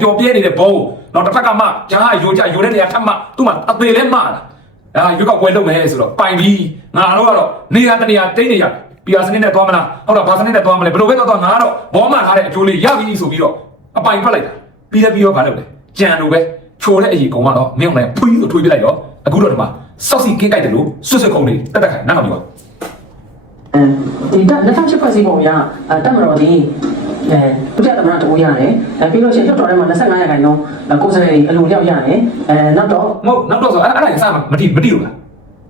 ပျော်ပြဲနေတဲ့ဘုံတော့တစ်ဖက်ကမှဂျားယိုကြယိုတဲ့နေရာထပ်မှသူ့မှာအသေးလဲမှလာရွေးကောက်ပွဲလုပ်မယ်ဆိုတော့ပိုင်ပြီးငါတို့ကတော့နေရာတနေရာတိတ်နေရပီယာစနစ်နဲ့သွားမလားဟုတ်တော့ဘာစနစ်နဲ့သွားမလဲဘယ်လိုပဲသွားငါကတော့ဘောမှထားတဲ့အကျိုးလေးရပြီဆိုပြီးတော့အပိုင်ထွက်လိုက်တာပြီးတော့ဘာလုပ်လဲကြံလို့ပဲချိုးတဲ့အရေးကောင်ကတော့မင်းအောင်လည်းဖွေးဆိုထွေးပြလိုက်တော့အခုတော့ဒီမှာစောက်စီကင်းကြိုက်တယ်လို့ဆွတ်ဆွတ်ခုံလေးတက်ခိုင်နောက်တော့ဒီလက်ထပ်ဖြစ်ဖွဲ့စည်းပုံရတက်မတော်ဒီဥကြသမရတူရတယ်ပြီးလို့ရှိရင်လွှတ်တော်ထဲမှာ25ရာခိုင်နှုန်းကိုယ်စားလှယ်အလိုလျောက်ရတယ်နောက်တော့ဆိုအဲ့ဒါအစမတိလို့လား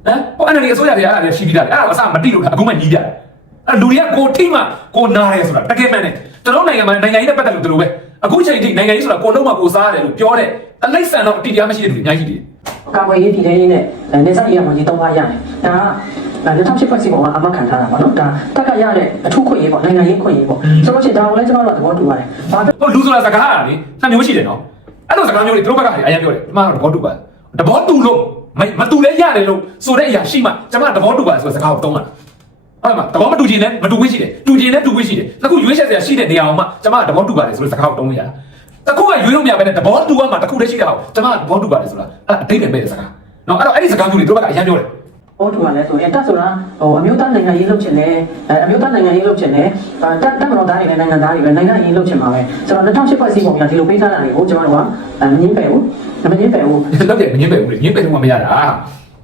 ဟမ်ဟိုအဲ့ဒါတွေအစိုးရတွေအဲ့ဒါတွေရှိပြီးသားအဲ့ဒါအစမတိလို့လားအခုမှညီးပြတယ်အဲ့လူတွေကကိုထိမှကိုနားတယ်ဆိုတာတကယ်မှန်တယ်ကျွန်တော်နိုင်ငံမှာနိုင်ငံရေးနဲ့ပတ်သက်လို့တို့လိုပဲအခုချိန်ထိနိုင်ငံရေးဆိုတာကိုလုံးမကိုစားရတယ်လို့ပြောတဲ့အလိမ့်ဆန်တော့တိတရားမရှိတဲ့လူအများကြီးတယ်ကာကွယ်ရေးပြည်ထောင်ရေးနဲ့နေဆက်ရေးမှာကြီး3ပါးရတယ်ဒါလက်ထောက်ဖြစ်ဖွဲ့စည်းပုံကအမှတ်ခံထားတာပေါ့နော်ဒါတက်ကရတဲ့အထူးခွင့်ရေးပေါ့နိုင်ငံရေးခွင့်ရေးပေါ့ဆိုလို့ရှိရင်ဒါကိုလည်းကျွန်တော်တို့သဘောတူပါတယ်ဟိုလူဆိုတာစကားလေနှစ်မျိုးရှိတယ်နော်အဲ့လိုစကားမျိုးတွေသူတို့ဘက်ကလည်းအရင်ပြောတယ်ဒီမှာတော့သဘောတူပါတယ်သဘောတူလို့မတူလဲရတယ်လို့ဆိုတဲ့အရာရှိမှကျွန်မသဘောတူပါတယ်ဆိုတဲ့စကားကိုသုံးတာအဲ့မှာသဘောမတူခြင်းနဲ့မတူခွင့်ရှိတယ်တူခြင်းနဲ့တူခွင့်ရှိတယ်တခုရွေးချယ်စရာရှိတဲ့နေရာအောင်မှကျွန်မသဘောတူပါတယ်ဆိုတဲ့စကားကိုသုံးရတာတခုကရွေးလို့မရဘဲနဲ့သဘောတူရမှာတခုတည်းရှိတာကိုကျွန်မသဘောတူပါတယ်ဆိုတာအဲ့အတိတ်ပဲမဲ့တဲ့စကားနော်အဲ့တော့အဲ့ဒီစကားမျိုးတွေသူတို့ဘက်ကအရင်ပြောတယ်ဘောတူရတယ်ဆိုရင်တက်ဆိုတာအမျိုးသားနိုင်ငံရေးလုပ်ချင်တယ်အမျိုးသားနိုင်ငံရေးလုပ်ချင်တယ်တက်မတော်သားတွေလည်းနိုင်ငံသားတွေလည်းနိုင်ငံရေးလုပ်ချင်ပါပဲဆိုတော့2008ဖွဲ့စည်းပုံကဒီလိုပေးထားတာတွေကိုကျွန်တော်တို့ကမငင်းပယ်ဘူးလောက်တယ်မငင်းပယ်ဘူးလေငင်းပယ်လို့မရတာ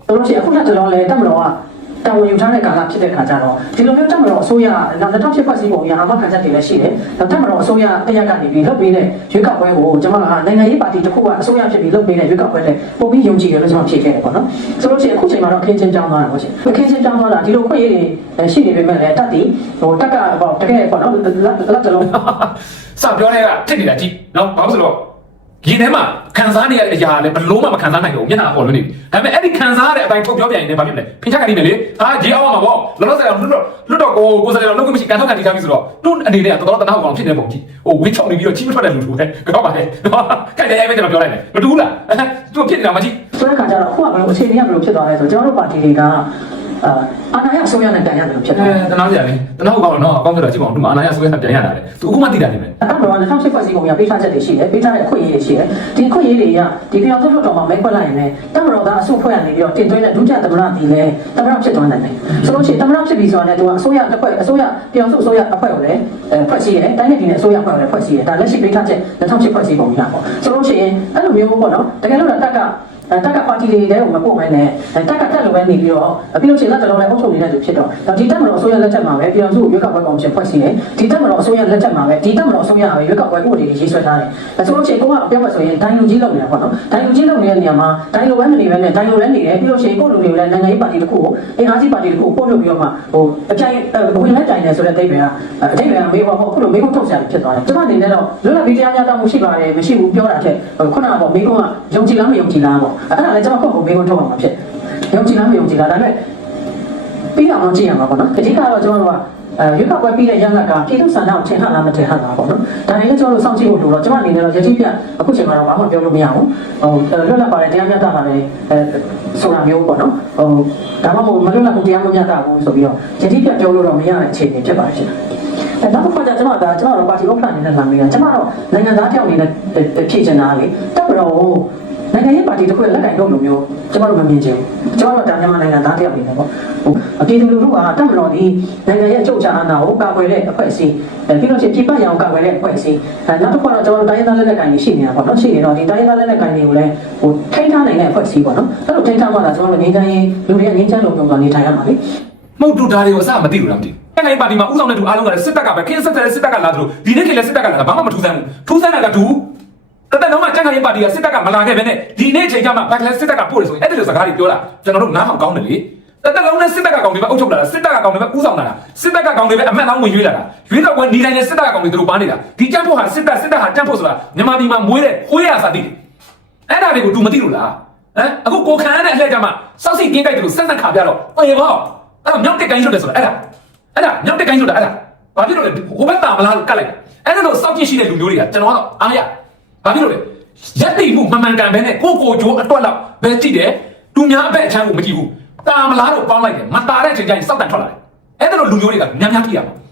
ဆိုလို့ရှိရင်အခုနောက်တော့လေတက်မတော်ကတာဝန်ယူထားတဲ့ကာလဖြစ်တဲ့ခါကျတော့ဒီလိုမျိုးတက်မတော်အစိုးရ2008ဖွဲ့စည်းပုံကအာမခံချက်တွေလည်းရှိတယ်တက်မတော်အစိုးရတရက်ကနေပြီးလုပ်ပေးတဲ့ရွေးကောက်ပွဲကိုကျွန်တော်ကနိုင်ငံရေးပါတီတစ်ခုကအစိုးရဖြစ်ပြီးလုပ်ပေးတဲ့ရွေးကောက်ပွဲနဲ့ပုံပြီးယုံကြည်ရလို့ကျွန်တော်ဖြေခဲ့တယ်ပေါ့နော်ဆိုလို့ရှိရင်အခုချိန်မှာတော့ခင်းချင်းကြောင်းသွားတာပေါ့ရှင်ခင်းချင်းကြောင်းသွားတာဒီလိုခွင့်ရည်တွေရှိနေပေမဲ့လည်းတက်တည်တက်ကပေါ့တကယ်ပေါ့နော်လက်တလုံးစပြောတဲ့ကဖြစ်နေတာကြည့်နော်ဘာလို့ဆိုတော့ဒီထဲမှာခံစားနေရတဲ့အရာလည်းဘလို့မှမခံစားနိုင်တော့မျက်နှာပေါ်လို့နေပြီဒါပေမဲ့အဲ့ဒီခံစားရတဲ့အတိုင်းထုတ်ပြောပြရင်လည်းဘာဖြစ်လဲဖင်ချကနေမယ်လေဟာဒီအောင်မှာပေါ့လောလောဆယ်လွတ်တော့ကိုယ်စားလှယ်တော့လုပ်မရှိကန်ထုတ်ကန်တီထားပြီဆိုတော့သူ့အနေနဲ့ကတော့တနာကောင်ဖြစ်နေပုံကြီးဟိုဝင်းချောင်းနေပြီးတော့ကြီးမထွက်တဲ့လူတွေကောက်ပါလေခိုက်တယ်အဲ့ပဲကျွန်တော်ပြောလိုက်မယ်မတူဘူးလားသူဖြစ်နေတာမကြည့်ဆိုတဲ့ခါကျတော့အခုကဘယ်လိုအခြေအနေကဘယ်လိုဖြစ်သွားလဲဆိုကျွန်တော်တို့ပါတီတွေကအာဏာရအစိုးရနဲ့ပြန်ရတယ်လို့ဖြစ်တယ်တနာကြလေတနာကောက်တော့အကောင့်ဆိုတော့ကြည့်ပါဦးဒီမှာအာဏာရအစိုးရနဲ့ပြန်ရတယ်သူအခုမှသိတာနေမယ်အဲ့တော့2008ဖွဲ့စည်းပုံကပေးထားချက်တွေရှိတယ်ပေးထားတဲ့အခွင့်အရေးတွေရှိတယ်ဒီအခွင့်အရေးတွေကဒီပြောင်းလဲလို့တော့မှမဲခွက်လိုက်ရင်လည်းတမတော်သားအစုဖွဲ့ရနေပြီးတော့တင်သွင်းတဲ့ဒုတိယသမ္မတဒီလည်းသမ္မတဖြစ်သွားနိုင်တယ်ဆိုလို့ရှိရင်သမ္မတဖြစ်ပြီဆိုတာနဲ့သူကအစိုးရတစ်ဖွဲ့အစိုးရပြောင်းစုအစိုးရအဖွဲ့ကိုလည်းဖွဲ့စည်းတယ်တိုင်းပြည်နဲ့အစိုးရအဖွဲ့ကိုလည်းဖွဲ့စည်းတယ်ဒါလက်ရှိပေးထားချက်2008ဖွဲ့စည်းပုံကြီးပေါ့ဆိုလို့ရှိရင်အဲ့လိုမျိုးပေါ့နော်တကယ်လို့တက်ကပါတီတွေတဲကိုမပို့မဲနဲ့တက်ကတက်လို့ပဲနေပြီးတော့ပြီးလို့ရှိရင်လက်တလုံးလည်းအုပ်ချုပ်နေတဲ့သူဖြစ်တော့ဒီတက်မတော်အစိုးရလက်ထက်မှာပဲပြည်အောင်စုရွေးကောက်ပွဲကောင်ရှင်ဖွဲ့စည်းတယ်ဒီတက်မတော်အစိုးရလက်ထက်မှာပဲဒီတက်မတော်အစိုးရပဲရွေးကောက်ပွဲဥပဒေတွေရေးဆွဲထားတယ်ဆိုလို့ရှိရင်ကိုကအပြောမှဆိုရင်ဒိုင်လူကြီးလုပ်နေတာပေါ့နော်ဒိုင်လူကြီးလုပ်နေတဲ့နေရာမှာဒိုင်လူပဲမနေပဲနဲ့ဒိုင်လူလည်းနေတယ်ပြီးလို့ရှိရင်ကိုလူတွေလည်းနိုင်ငံရေးပါတီတစ်ခုကိုအင်အားကြီးပါတီတစ်ခုကိုပို့လို့ပြီးတော့မှဟိုအပြိုင်ဝင်လက်တိုင်နေဆိုတဲ့အဓိပ္ပာယ်ကမေးဖို့ခုလိုမေးဖို့ထုတ်ဆရာဖြစ်သွားတယ်ကျွန်မအနေနဲ့တော့လွတ်လပ်ပြီးတရားမျှတမှုရှိပါတယ်မရှိဘူးပြောတာတဲ့ခုနကပေါ့မေးခွန်းကယုံကြည်လားမယုံကြည်လားပေါ့အဲ့ဒါလည်းကျွန်မကိုမေးခွန်းထုတ်အောင်မှာဖြစ်ယုံကြည်လားမယုံကြည်လားဒါပေမဲ့ပြီးတော့ကြည့်ရမှာပေါ့နော်အဓိကတော့ကျွန်တော်တို့ကရွေးကောက်ပွဲပြီးတဲ့ရလဒ်ကပြည်သူ့ဆန္ဒကိုထင်ဟလားမထင်ဟလားပေါ့နော်ဒါနဲ့ကျွန်တော်တို့စောင့်ကြည့်ဖို့လိုတော့ကျွန်မအနေနဲ့တော့ရည်ကြီးပြအခုချိန်မှာတော့ဘာမှပြောလို့မရဘူးလွတ်လပ်ပါတယ်တရားမျှတပါတယ်ဆိုတာမျိုးပေါ့နော်ဒါမှမဟုတ်မလွတ်လပ်ဘူးတရားမမျှတဘူးဆိုပြီးတော့ရည်ကြီးပြပြောလို့တော့မရတဲ့အခြေအနေဖြစ်ပါရှင်နောက်တစ်ခါကျကျွန်တော်တို့ပါတီဥက္ကဋ္ဌအနေနဲ့လာမိတာကျွန်တော်တို့နိုင်ငံသားတယောက်အနေနဲ့ဖြည့်ချင်တာလေတက်ပြီးတော့နိုင်ငံရေးပါတီတစ်ခုလက်ကင်တော့လိုမျိုးကျွန်တော်တို့မမြင်ချင်ဘူးကျွန်တော်တို့တာမြန်မာနိုင်ငံသားတယောက်အနေနဲ့ပေါ့အပြည်သူလူထုကတက်မလို့ဒီနိုင်ငံရဲ့အချုပ်အခြာအာဏာကိုကာကွယ်တဲ့အဖွဲ့အစည်းပြီးတော့ပြည်ပရအောင်ကာကွယ်တဲ့အဖွဲ့အစည်းနောက်တစ်ခါတော့ကျွန်တော်တို့တိုင်းရင်းသားလက်နက်ကိုင်တွေရှိနေတာပေါ့နော်ရှိနေတော့ဒီတိုင်းရင်းသားလက်နက်ကိုင်တွေကိုလည်းထိန်းထားနိုင်တဲ့အဖွဲ့အစည်းပေါ့နော်အဲ့လိုထိန်းထားမှသာကျွန်တော်တို့ငြိမ်းချမ်းရေးလူတွေကငြိမ်းချမ်းလို့ပုံစံနေထိုင်ရမှာလေမဟုတ်တူတာတွေကိုအစမသိဘူးလားမသိဘူးနိုင်ငံပါတီမှာဥဆောင်တဲ့သူအားလုံးကလည်းစစ်တပ်ကပဲခင်းဆက်တဲ့စစ်တပ်ကလာသလိုဒီနေ့ခေတ်လည်းစစ်တပ်ကလာတာဘာမှမထူးဆန်းဘူးထူးဆန်းတာကတူတလုံးကကြံ့ခိုင်ရေးပါတီကစစ်တပ်ကမလာခဲ့ပဲနဲ့ဒီနေ့ချိန်ကျမှဘက်ကလည်းစစ်တပ်ကပို့တယ်ဆိုရင်အဲ့ဒီလိုစကားတွေပြောတာကျွန်တော်တို့နားထောင်ကောင်းတယ်လေတလုံးနဲ့စစ်တပ်ကကောင်တွေပဲအုပ်ချုပ်လာတာစစ်တပ်ကကောင်တွေပဲဥဆောင်လာတာစစ်တပ်ကကောင်တွေပဲအမှတ်လောင်းဝင်ရွေးလာတာရွေးတော့ဝင်ဒီတိုင်းနဲ့စစ်တပ်ကကောင်တွေတို့ပါနေတာဒီကြံ့ဖို့ဟာစစ်တပ်ဟာကြံ့ဖို့ဆိုတာမြန်မာပြည်မှာမွေးတဲ့ခွေးရစာတိအဲ့ဒါတွေကို तू မသိလို့လားအခုကိုခန်းနဲ့အလှည့်ကြမှာစောက်စီကင်းကြိုက်တယ်လို့ဆက်ဆက်ခါပြတော့အေးပေါ့အဲ့မြောက်တက်ကိုင်းလွတ်တယ်ဆိုတာအဲ့ဒါမြောက်တက်ကိုင်းလွတ်တာအဲ့ဒါဘာဖြစ်လို့လဲဟိုဘက်တာမလားလို့ကတ်လိုက်အဲ့ဒါလို့စောက်ကြည့်ရှိတဲ့လူမျိုးတွေကကျွန်တော်ကတော့အားရဘာဖြစ်လို့လဲရက်တိမှုမမှန်ကန်ပဲနဲ့ကိုဂျိုးအတွက်လောက်ပဲကြည့်တယ်သူများအဘက်အချမ်းကိုမကြည့်ဘူးတာမလားလို့ပေါင်းလိုက်တယ်မတာတဲ့အချိန်ကျရင်စောက်တန်ထွက်လာတယ်အဲ့ဒါလို့လူမျိုးတွေကများများကြည့်ရမှာ